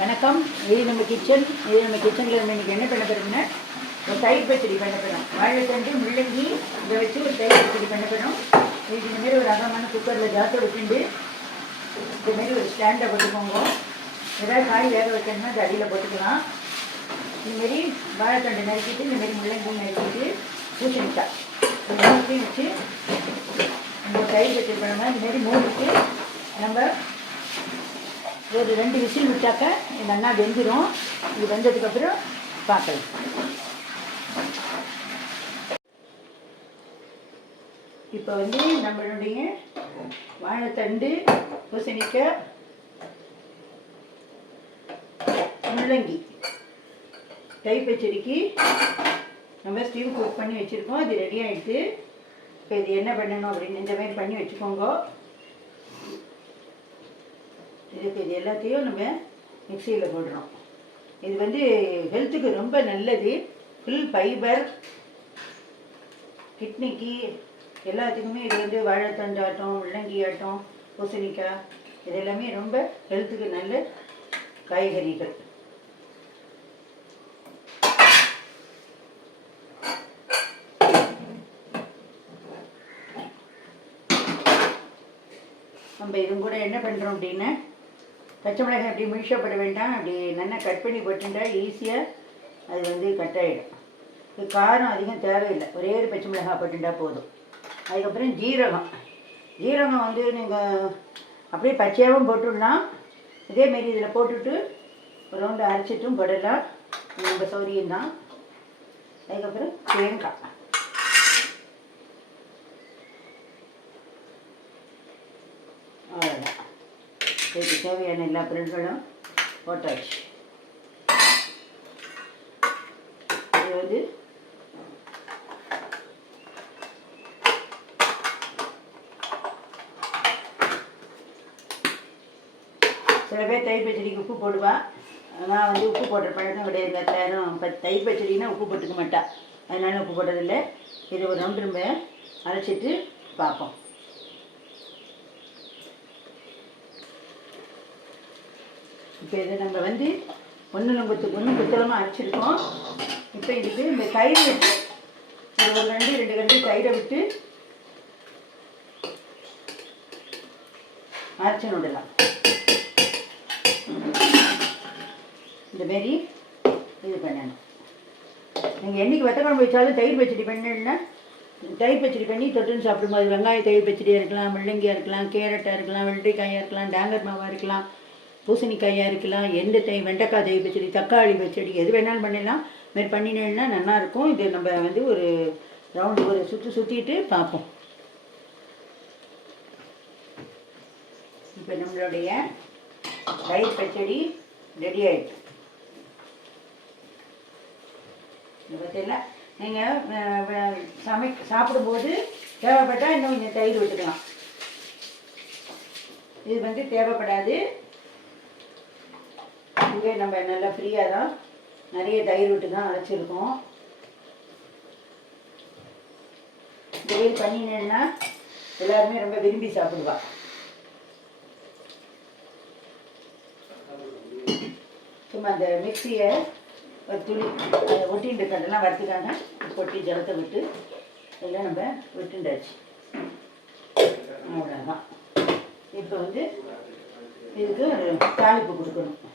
வணக்கம். இது நம்ம கிச்சன் இது நம்ம கிச்சனில் நம்ம இன்னைக்கு என்ன பண்ண போகிறோம்னா ஒரு தயிர் பச்சடி பண்ண போகிறோம் வாழைத்தண்டு முள்ளங்கி இதை வச்சு ஒரு தயிர் பச்சடி பண்ண போகிறோம் இதுக்கு இந்தமாரி ஒரு அகமான குக்கரில் ஜாத்தை வச்சுட்டு இந்த ஒரு ஸ்டாண்டை போட்டுக்கோங்க. ஏதாவது காய் வேக வைக்கணும்னா அது அடியில் போட்டுக்கலாம். இதுமாரி வாழைத்தண்டு நறுக்கிட்டு இந்தமாரி முள்ளங்கி நறுக்கிட்டு பூசணிக்காய் இது வச்சு நம்ம தயிர் பச்சடி பண்ணோம்னா இந்தமாரி மூணுக்கு நம்ம ஒரு ரெண்டு விசில் விட்டாக்க எங்கள் நல்லா வெந்துடும் இது வெந்ததுக்கப்புறம் பார்க்கலாம். இப்போ வந்து நம்மளுடைய வாழைத்தண்டு பூசணிக்காய் முள்ளங்கி தை பச்சடிக்கு நம்ம ஸ்டீவ் குக் பண்ணி வச்சுருக்கோம். அது ரெடி ஆகிடுது இப்போ இது என்ன பண்ணணும் அப்படின்னு இந்த மாதிரி பண்ணி வச்சுக்கோங்க. இதுக்கு இது எல்லாத்தையும் நம்ம மிக்சியில் போடுறோம். இது வந்து ஹெல்த்துக்கு ரொம்ப நல்லது. ஃபுல் ஃபைபர் கிட்னிக்கு எல்லாத்துக்குமே இது வந்து வாழைத்தண்டு ஆட்டம் முள்ளங்கி ஆட்டம் பூசணிக்காய் இது எல்லாமே ரொம்ப ஹெல்த்துக்கு நல்ல காய்கறிகள். நம்ம இதுவும் கூட என்ன பண்ணுறோம் அப்படின்னா பச்சை மிளகாய் அப்படி முழிச்சப்பட வேண்டாம். அப்படி நல்லா கட் பண்ணி போட்டுட்டா ஈஸியாக அது வந்து கட் ஆகிடும் இது காரம் அதிகம் தேவையில்லை. ஒரே ஒரு பச்சை மிளகாய் போட்டுட்டா போதும். அதுக்கப்புறம் ஜீரகம். ஜீரகம் வந்து நீங்கள் அப்படியே பச்சையாகவும் போட்டுடலாம். இதேமாரி இதில் போட்டுட்டு ஒரு ரவுண்டு அரைச்சிட்டும் போடலாம் இது சௌரியம் சௌரியம்தான் அதுக்கப்புறம் தேங்காய் அவ்வளோதான் இதுக்கு தேவையான எல்லா பொருட்களும் போட்டாச்சு இது வந்து சில பேர் தயிர் பச்சடிக்கு உப்பு போடுவா. நான் வந்து உப்பு போடுற பழக்கம் கிடையாது எல்லாரும் இப்போ தயிர் பச்சடினா உப்பு போட்டுக்க மாட்டா. அதனால உப்பு போட்டதில்லை. இது ஒரு ரவுண்ட் நம்ம அரைச்சிட்டு பார்ப்போம். இப்போ இதை நம்ம வந்து ஒன்று நம்பத்துக்கு ஒன்று புத்தளமாக அரைச்சிருக்கோம். இப்போ இதுக்கு இந்த தயிர் விட்டு ஒரு ஒரு ரெண்டு ரெண்டு கண்டு தயிரை விட்டு அரைச்சு விடலாம் இந்தமாரி இது பண்ணணும். நீங்கள் என்றைக்கு வத்த குழம்பு வச்சாலும் தயிர் பச்சடி பண்ணணுன்னா தயிர் பச்சடி பண்ணி தொட்டுன்னு சாப்பிடும்போது வெங்காய தயிர் பச்சடியாக இருக்கலாம் முள்ளங்கியாக இருக்கலாம் கேரட்டாக இருக்கலாம் வெள்ளரிக்காயாக இருக்கலாம் டேங்கர் மாவாக இருக்கலாம் பூசணிக்காயாக இருக்கலாம் எந்த தை வெண்டைக்காய் தயிர் பச்சடி தக்காளி பச்சடி எது வேணாலும் பண்ணிடலாம் மாரி பண்ணினேன்னா நல்லாயிருக்கும் இது நம்ம வந்து ஒரு ரவுண்டு ஒரு சுற்றி சுற்றிட்டு பார்ப்போம். இப்போ நம்மளுடைய தயிர் பச்சடி ரெடி ஆகிடுச்சு இந்த பற்றியில் நீங்கள் சமை சாப்பிடும்போது தேவைப்பட்டால் இன்னும் கொஞ்சம் தயிர் விட்டுக்கலாம் இது வந்து தேவைப்படாது. அங்கே நம்ம நல்லா ஃப்ரீயாக தான் நிறைய தயிர் விட்டு தான் அரைச்சிருக்கோம். தயிர் பண்ணினேன்னா எல்லாருமே ரொம்ப விரும்பி சாப்பிடுவா. சும்மா அந்த மிக்சியை ஒரு துளி ஒட்டின்னு ஒட்டிட்டு கட்டெல்லாம் வறுத்துக்காங்க கொட்டி ஜலத்தை விட்டு எல்லாம் நம்ம விட்டுண்டாச்சு. அவ்வளோதான் இப்போ வந்து இதுக்கு ஒரு தாளிப்பு கொடுக்கணும்.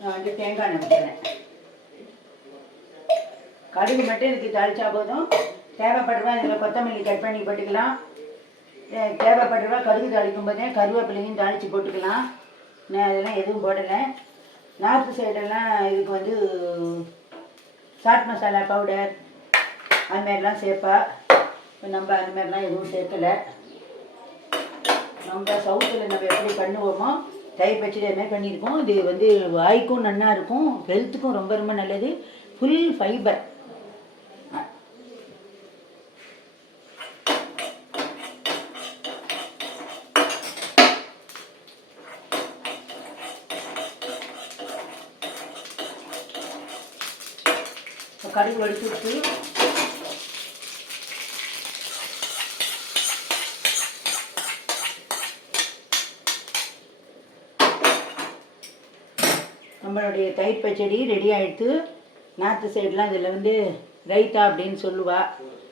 நான் வந்து தேங்காய் எண்ணெய் ஊற்றுறேன் கடுகு மட்டும் இதுக்கு தாளிச்சா போதும். தேவைப்படுறவா இதில் கொத்தமல்லி கட் பண்ணி போட்டுக்கலாம். தேவைப்படுறவா கடுகு தாளிக்கும் போதே கருவேப்பிலையும் தாளித்து போட்டுக்கலாம். நான் அதெல்லாம் எதுவும் போடலை. நார்த்து சைடெல்லாம் இதுக்கு வந்து சாட் மசாலா பவுடர் அதுமாரிலாம் சேர்ப்பா. நம்ம அந்த மாதிரிலாம் எதுவும் சேர்க்கலை. நம்ம சவுத்தில் நம்ம எப்படி பண்ணுவோமோ தயிர் பச்சடி அது மாதிரி பண்ணியிருக்கோம்? இது வந்து வாய்க்கும் நன்னா இருக்கும் ஹெல்த்துக்கும் ரொம்ப ரொம்ப நல்லது. ஃபுல் ஃபைபர் கடுகு வடிச்சு விட்டு நம்மளுடைய தயிர் பச்சடி ரெடி ஆகிடுத்து நார்த்து சைடெலாம் இதில் வந்து ரைத்தா அப்படின்னு சொல்லுவா.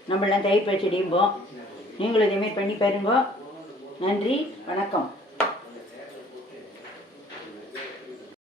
நம்மளாம் தயிர் பச்சடியும்போம் நீங்களும் இதேமாரி பண்ணி பாருங்க. நன்றி வணக்கம்.